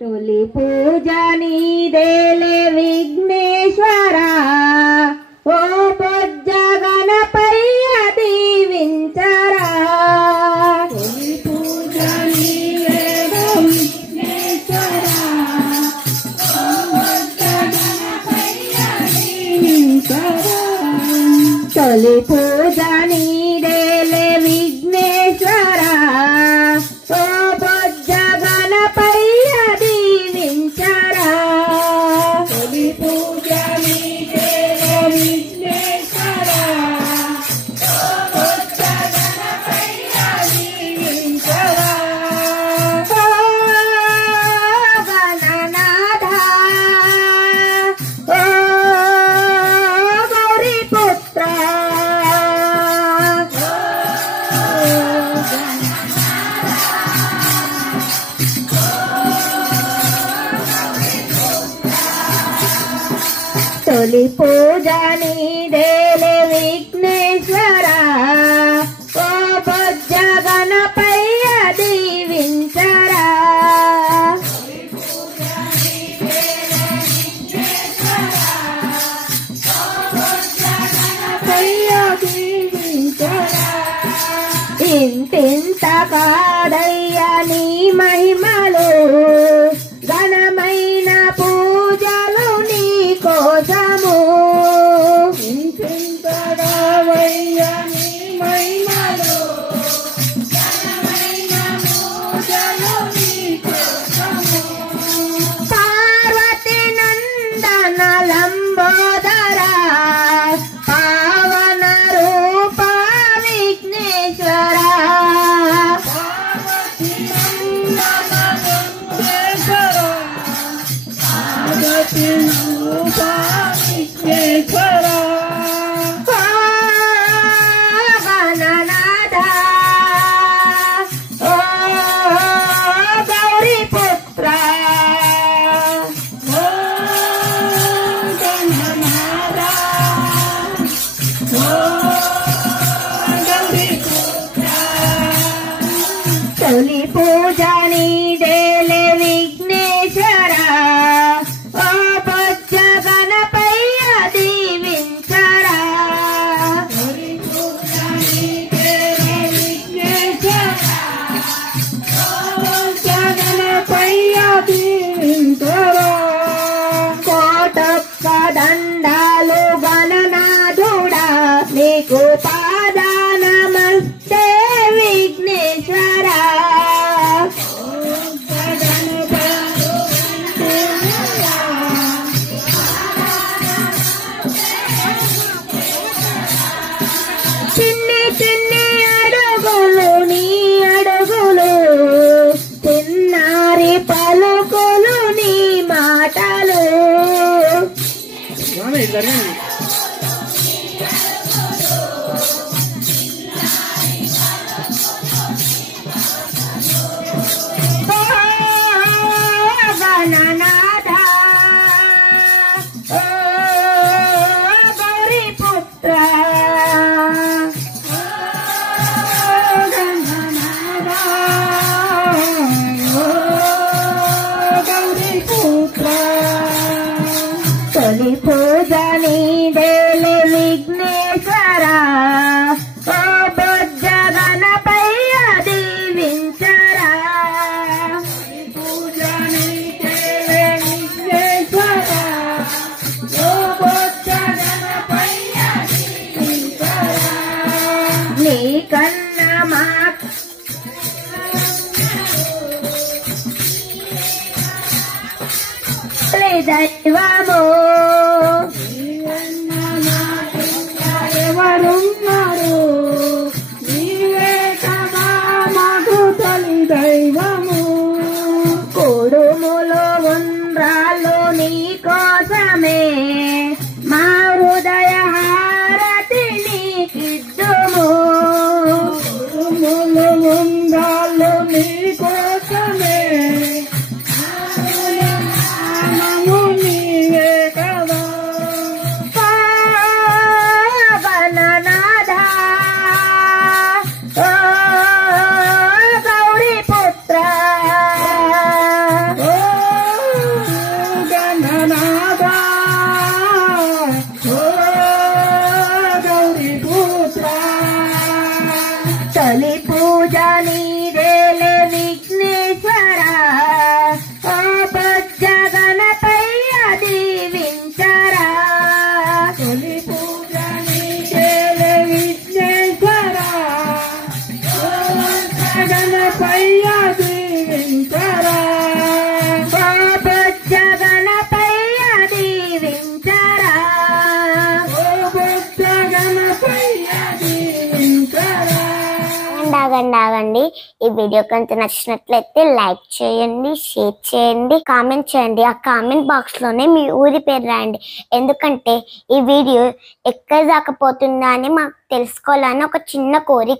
తొలి పూజ నీదేలే విఘ్నేశ్వరా, ఓ బొజ్జ గణపయ్య దీవించరా. తొలి పూజ నీదేలే విఘ్నేశ్వరా, ఓ బొజ్జ గణపయ్య దీవించరా. తొలి పూజ నీదేలే విఘ్నేశ్వరా, ఓ బొజ్జ గణపయ్య దీవించరా. తొలి పూజ నీదేలే విఘ్నేశ్వరా, ఓ బొజ్జ గణపయ్య దీవించరా. ఓ గణనాథ, ఓ గౌరీపుత్ర, తొలి పూజ నీదేలే విఘ్నేశ్వరా, ఓ బొజ్జ గణపయ్య దీవించరా. గణపయ్య దీవించరా. ఇంతింత కాదయ్య నీ మహిమలు, ఘనమైన పూజలు నీ కోసము. ఇంతింతగా వయ్య నీ మహిమలు, ఘనమైన పూజలు నీ కోసము. పార్వతి నందన లంబోదరా, పావన రూప విఘ్నేశ్వరా. పార్వతీ నందన లంబోదరా, పార్వతీ రూప విఘ్నేశ్వరా. ఓ గణనాథ, ఓ గౌరీపుత్ర, ఓ గణనాథ, ఓ గౌరీపుత్ర. తొలి పూజ నీదేలే విఘ్నేశ్వరా, ఓ బొజ్జ గణపయ్య దీవించరా. తొలి పూజ నీదేలే విఘ్నేశ్వరా, ఓ బొజ్జ గణపయ్య దీవించరా. కోటొక్క దండాలు గణనాథుడా, నీకు పాద నమస్తే విఘ్నేశ్వరా. చిన్ని చిన్ని అడుగులు నీ అడుగులు, చిన్నారి పలుకులు నీ మాటలు. ఓ గణనాథ, ఓ గౌరీపుత్ర, తొలి పూజ నీదేలే విఘ్నేశ్వరా, ఓ బొజ్జ గణపయ్య దీవించరా. నీ కన్న మా దైవము, ఎవరున్నారు నీవే కదా మాకు తల్లి దైవము. కుడుములు ఉండ్రాళ్ళు నీ కోసమే, మా హృదయ హారతి నీకిద్దుము. కుడుములు ఉండాలు నీ కోసమే, మనము నీవే కదా గణపయ్య దీవించరా ఓ బొజ్జ గణపయ్య దీవించరా ఓ బొజ్జ గణపయ్య దీవించరా. ఆగండి ఈ వీడియో కనుక నచ్చినట్లయితే లైక్ చేయండి, షేర్ చేయండి, కామెంట్ చేయండి. ఆ కామెంట్ బాక్స్ లోనే మీ ఊరి పేరు రాయండి. ఎందుకంటే ఈ వీడియో ఎక్కడ దాకా పోతుందా అని మాకు తెలుసుకోవాలని ఒక చిన్న కోరిక.